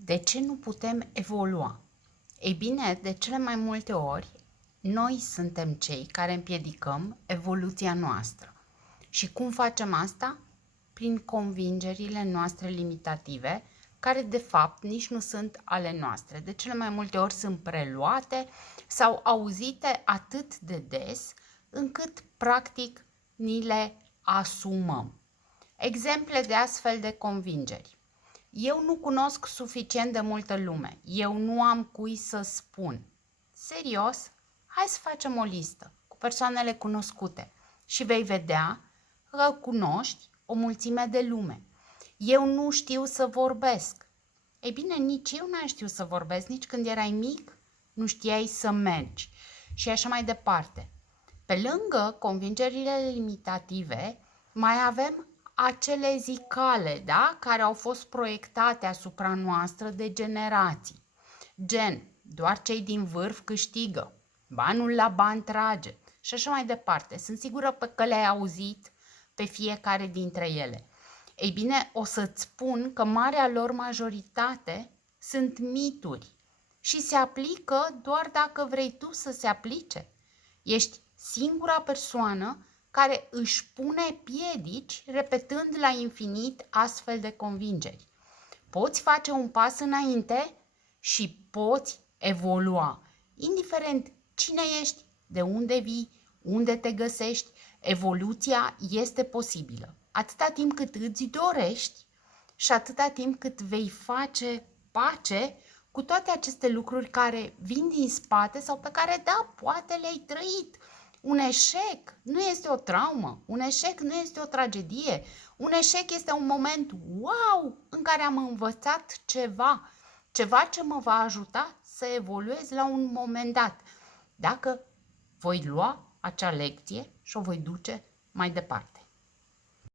De ce nu putem evolua? Ei bine, de cele mai multe ori, noi suntem cei care împiedicăm evoluția noastră. Și cum facem asta? Prin convingerile noastre limitative, care de fapt nici nu sunt ale noastre. De cele mai multe ori sunt preluate sau auzite atât de des, încât practic ni le asumăm. Exemple de astfel de convingeri. Eu nu cunosc suficient de multă lume. Eu nu am cui să spun. Serios? Hai să facem o listă cu persoanele cunoscute și vei vedea că cunoști o mulțime de lume. Eu nu știu să vorbesc. Ei bine, nici eu n-am știut să vorbesc, nici când erai mic nu știai să mergi și așa mai departe. Pe lângă convingerile limitative, mai avem acele zicale, da? Care au fost proiectate asupra noastră de generații. Gen, doar cei din vârf câștigă, banul la bani trage și așa mai departe. Sunt sigură că le-ai auzit pe fiecare dintre ele. Ei bine, o să-ți spun că marea lor majoritate sunt mituri și se aplică doar dacă vrei tu să se aplice. Ești singura persoană care își pune piedici repetând la infinit astfel de convingeri. Poți face un pas înainte și poți evolua. Indiferent cine ești, de unde vii, unde te găsești, evoluția este posibilă. Atâta timp cât îți dorești și atâta timp cât vei face pace cu toate aceste lucruri care vin din spate sau pe care, da, poate le-ai trăit. Un eșec nu este o traumă, un eșec nu este o tragedie, un eșec este un moment wow în care am învățat ceva ce mă va ajuta să evoluez la un moment dat, dacă voi lua acea lecție și o voi duce mai departe.